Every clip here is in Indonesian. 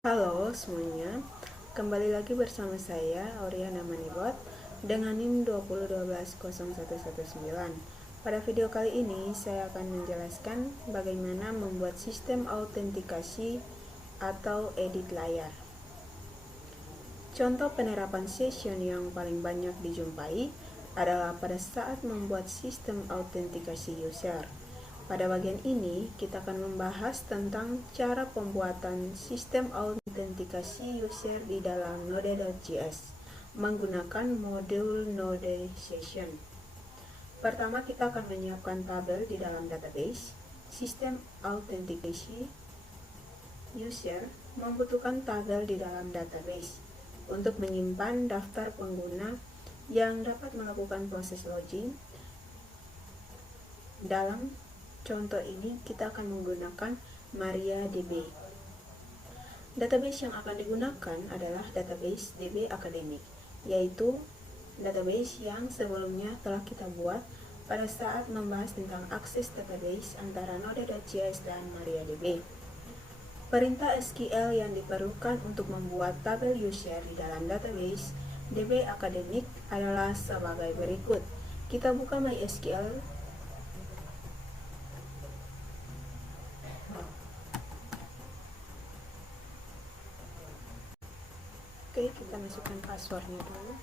Halo semuanya, kembali lagi bersama saya Auriana Manibot dengan NIM 2012019. Pada video kali ini saya akan menjelaskan bagaimana membuat sistem autentikasi atau edit layar. Contoh penerapan session yang paling banyak dijumpai adalah pada saat membuat sistem autentikasi user. Pada bagian ini, kita akan membahas tentang cara pembuatan sistem autentikasi user di dalam Node.js menggunakan modul Node Session. Pertama, kita akan menyiapkan tabel di dalam database. Sistem autentikasi user membutuhkan tabel di dalam database untuk menyimpan daftar pengguna yang dapat melakukan proses login. Dalam contoh ini kita akan menggunakan MariaDB. Database yang akan digunakan adalah database DB Academic, yaitu database yang sebelumnya telah kita buat pada saat membahas tentang akses database antara Node.js dan MariaDB. Perintah SQL yang diperlukan untuk membuat tabel user di dalam database DB Academic adalah sebagai berikut. Kita buka MySQL. Oke, kita masukkan passwordnya dulu.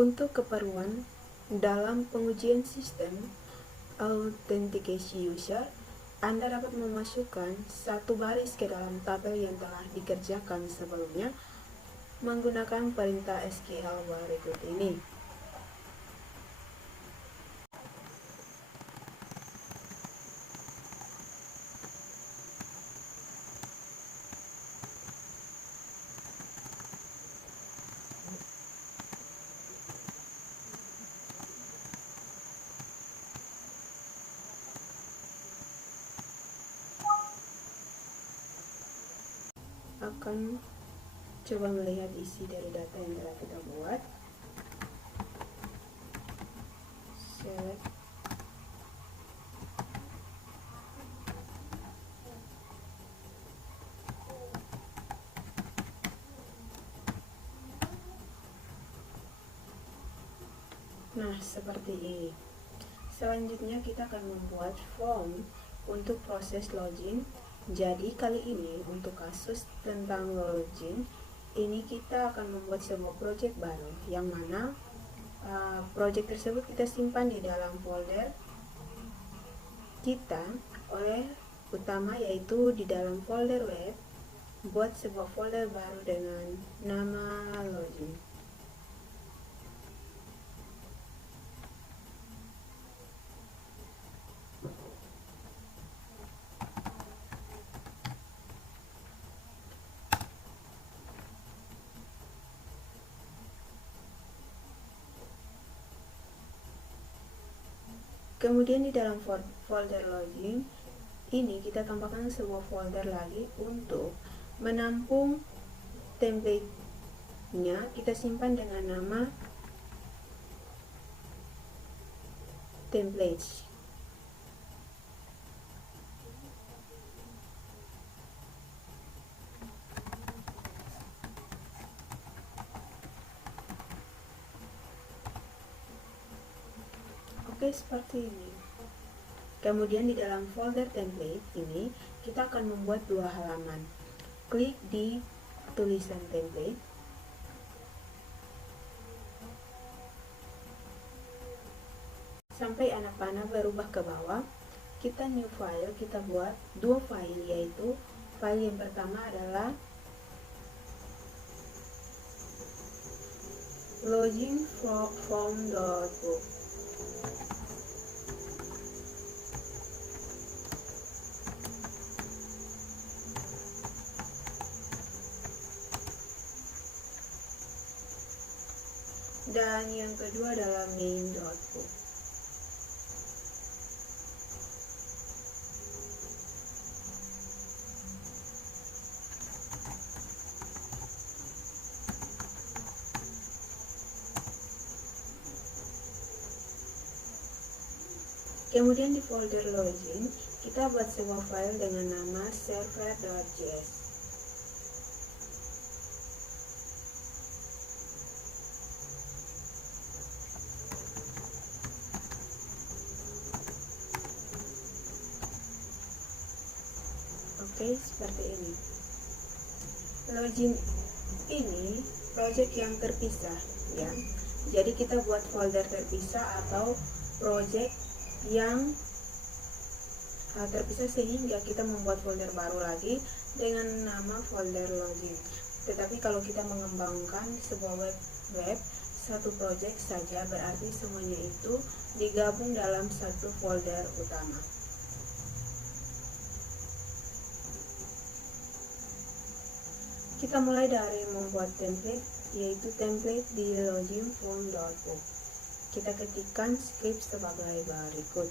Untuk keperluan dalam pengujian sistem autentikasi user, Anda dapat memasukkan satu baris ke dalam tabel yang telah dikerjakan sebelumnya menggunakan perintah SQL berikut ini. Akan coba melihat isi dari data yang telah kita buat. Select. Nah, seperti ini. Selanjutnya kita akan membuat form untuk proses login. Jadi kali ini untuk kasus tentang login, ini kita akan membuat sebuah project baru yang mana project tersebut kita simpan di dalam folder kita oleh utama, yaitu di dalam folder web. Buat sebuah folder baru dengan nama login. Kemudian di dalam folder login ini kita tambahkan sebuah folder lagi untuk menampung template-nya. Kita simpan dengan nama templates. Oke, seperti ini. Kemudian di dalam folder template ini kita akan membuat dua halaman. Klik di tulisan template. Sampai anak panah berubah ke bawah. kita new file, kita buat dua file, yaitu file yang pertama adalah login_form.book. Dan yang kedua adalah main.book. Kemudian di folder login, kita buat sebuah file dengan nama server.js. Oke, seperti ini. Login ini project yang terpisah, ya. Jadi kita buat folder terpisah atau project yang terpisah, sehingga kita membuat folder baru lagi dengan nama folder login. Tetapi kalau kita mengembangkan sebuah web satu project saja, berarti semuanya itu digabung dalam satu folder utama. Kita mulai dari membuat template, yaitu template di login_form.book. Kita ketikkan script sebagai berikut.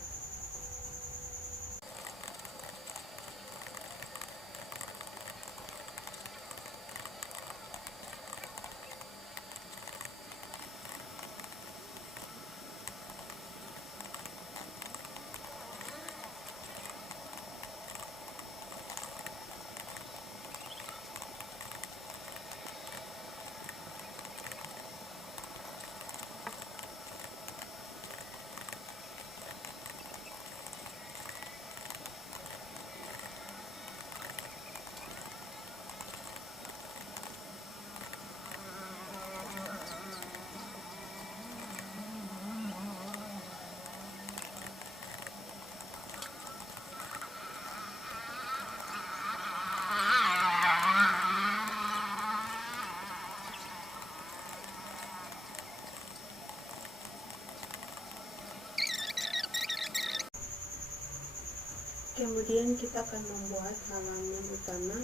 Kemudian kita akan membuat halaman utama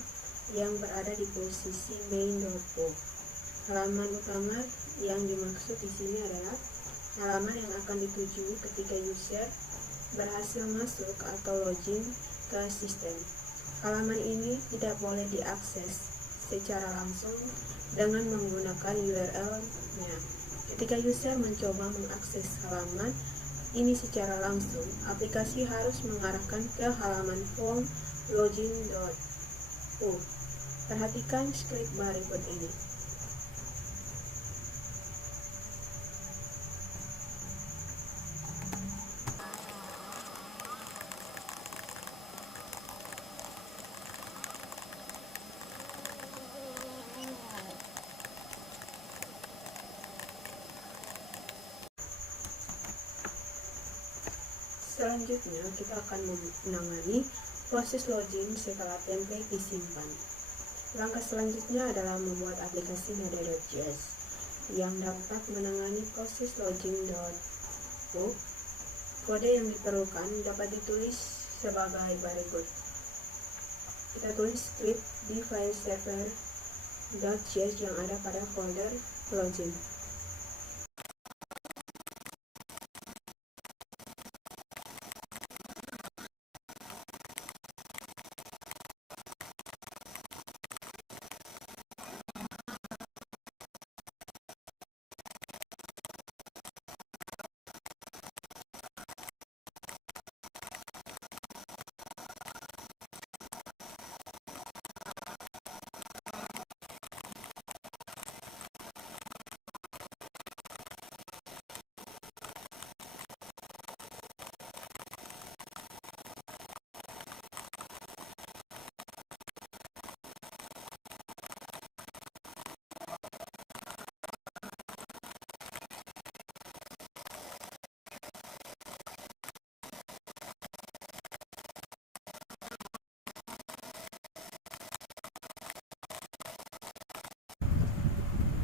yang berada di posisi main.book. Halaman utama yang dimaksud di sini adalah halaman yang akan ditujui ketika user berhasil masuk atau login ke sistem. Halaman ini tidak boleh diakses secara langsung dengan menggunakan URL-nya. Ketika user mencoba mengakses halaman ini secara langsung, aplikasi harus mengarahkan ke halaman form login.book. Perhatikan script berikut ini. Selanjutnya, kita akan menangani proses login setelah template disimpan. Langkah selanjutnya adalah membuat aplikasi Node.js yang dapat menangani proses login.book. Kode yang diperlukan dapat ditulis sebagai berikut. Kita tulis script di file server.js yang ada pada folder login.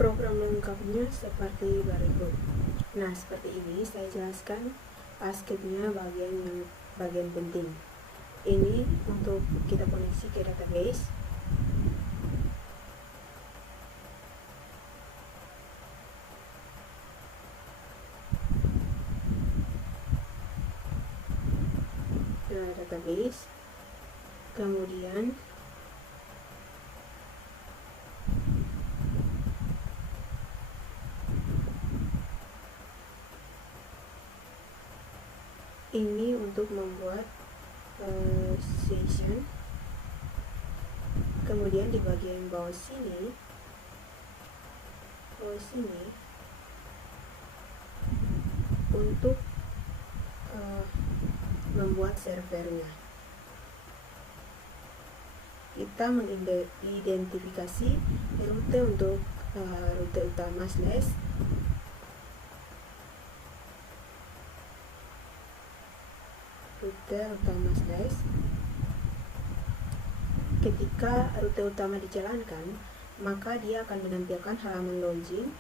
Program lengkapnya seperti berikut. Nah, seperti ini saya jelaskan skripnya bagian penting. Ini untuk kita koneksi ke database. Database. Kemudian ini untuk membuat session. Kemudian di bagian bawah sini untuk membuat servernya. Kita mengidentifikasi rute untuk rute utama slash ketika rute utama dijalankan, maka dia akan menampilkan halaman login,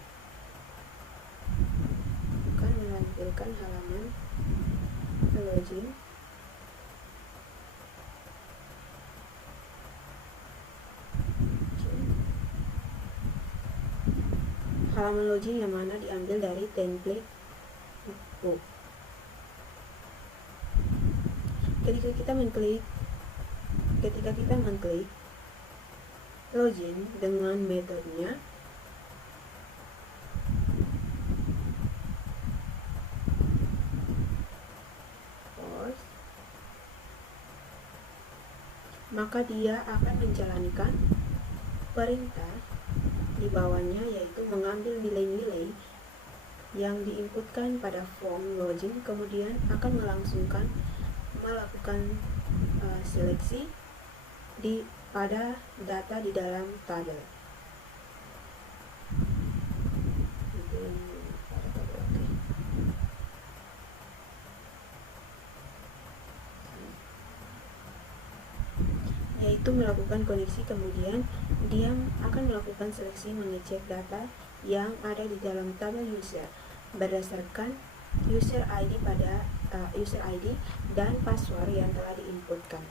halaman login yang mana diambil dari template book. Ketika kita mengklik login dengan metodenya, maka dia akan menjalankan perintah di bawahnya, yaitu mengambil nilai-nilai yang diinputkan pada form login, kemudian akan melakukan seleksi pada data di dalam tabel. Yaitu melakukan koneksi, kemudian dia akan melakukan seleksi, mengecek data yang ada di dalam tabel user berdasarkan user ID dan password yang telah diinputkan.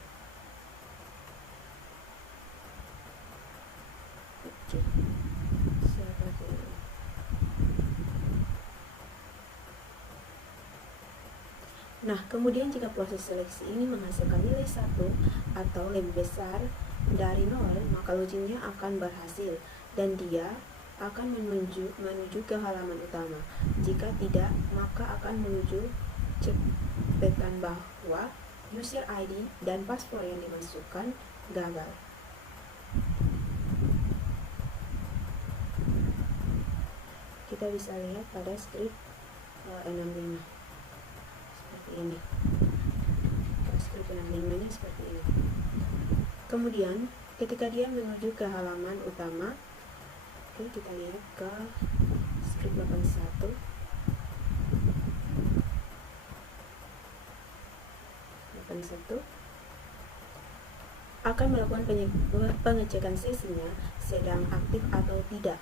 Nah, kemudian jika proses seleksi ini menghasilkan nilai 1 atau lebih besar dari 0, maka loginnya akan berhasil dan dia akan menuju ke halaman utama. Jika tidak, maka akan menuju cepetan bahwa user ID dan password yang dimasukkan gagal. Kita bisa lihat pada script 65 seperti ini. Script 65 nya seperti ini. Kemudian ketika dia menuju ke halaman utama, kita lihat ke script 81. Akan melakukan pengecekan sesinya sedang aktif atau tidak.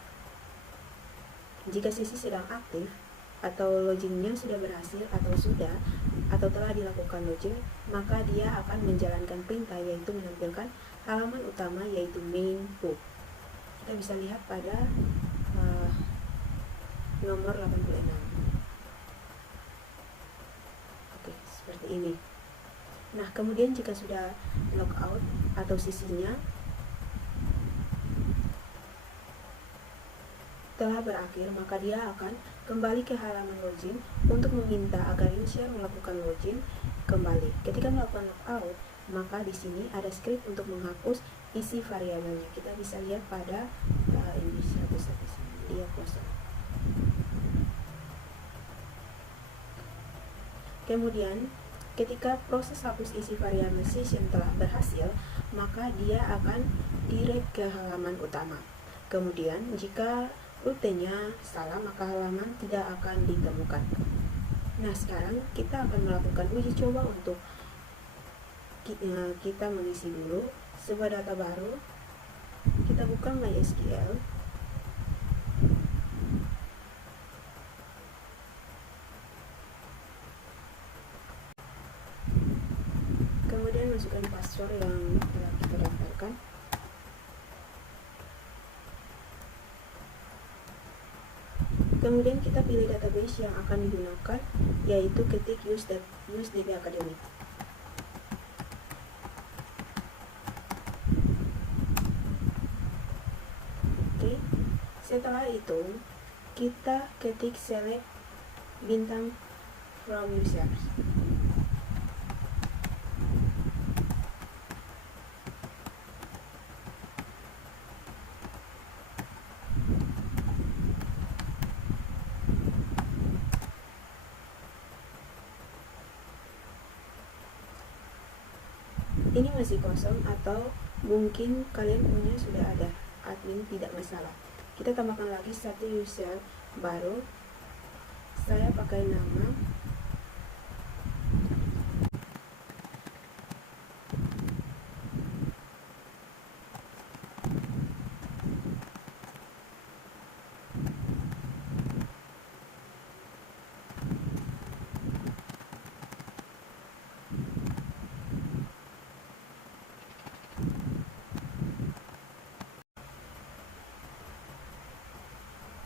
Jika sesi sedang aktif atau loginnya sudah berhasil atau telah dilakukan login, maka dia akan menjalankan perintah, yaitu menampilkan halaman utama, yaitu main book. Kita bisa lihat pada nomor 86. Seperti ini. Nah, kemudian jika sudah logout atau sesinya telah berakhir, maka dia akan kembali ke halaman login untuk meminta agar user melakukan login kembali. Ketika melakukan logout, maka di sini ada script untuk menghapus isi variabelnya. Kita bisa lihat pada ini dia kosong. Kemudian ketika proses hapus isi variabel session telah berhasil, maka dia akan direct ke halaman utama. Kemudian jika rutenya salah, maka halaman tidak akan ditemukan. Nah, sekarang kita akan melakukan uji coba untuk kita mengisi dulu sebuah data baru. Kita buka MySQL. Kemudian kita pilih database yang akan digunakan, yaitu ketik use DB Academic. Oke, setelah itu kita ketik select bintang from users. Ini masih kosong atau mungkin kalian punya sudah ada admin, tidak masalah. Kita tambahkan lagi satu user baru. Saya pakai nama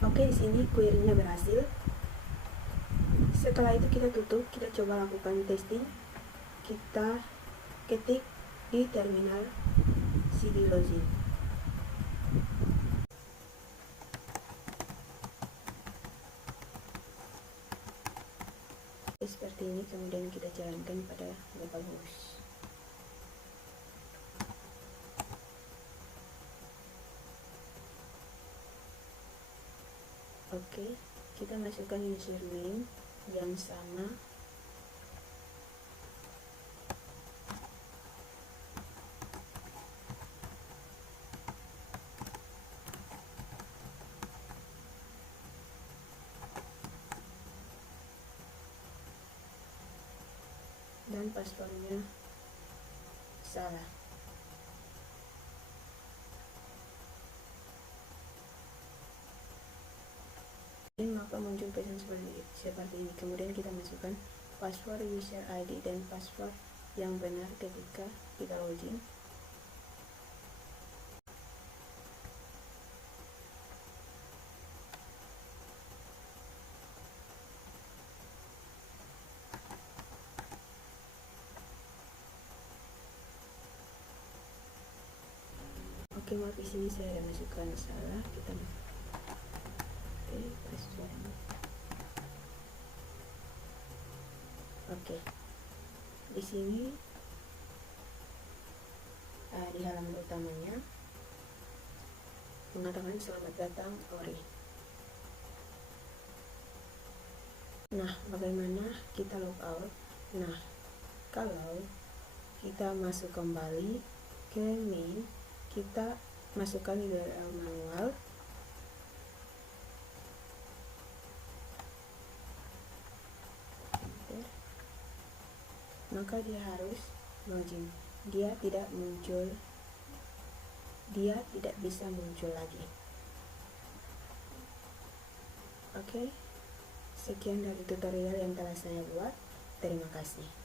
Oke, di sini query-nya berhasil. Setelah itu kita tutup, kita coba lakukan testing. Kita ketik di terminal cd login. Seperti ini, kemudian kita jalankan pada localhost. Oke, kita masukkan username yang sama. Dan passwordnya salah. Maka muncul pesan seperti ini. Kemudian kita masukkan password user ID dan password yang benar ketika kita login. Oke, maaf, di sini saya ada masukkan salah. Kita password. Oke, di sini di halaman utamanya mengatakan selamat datang Ori. Nah, bagaimana kita logout? Nah, kalau kita masuk kembali ke main, kita masukkan URL manual. Maka dia harus login. Dia tidak bisa muncul lagi. Oke, sekian dari tutorial yang telah saya buat. Terima kasih.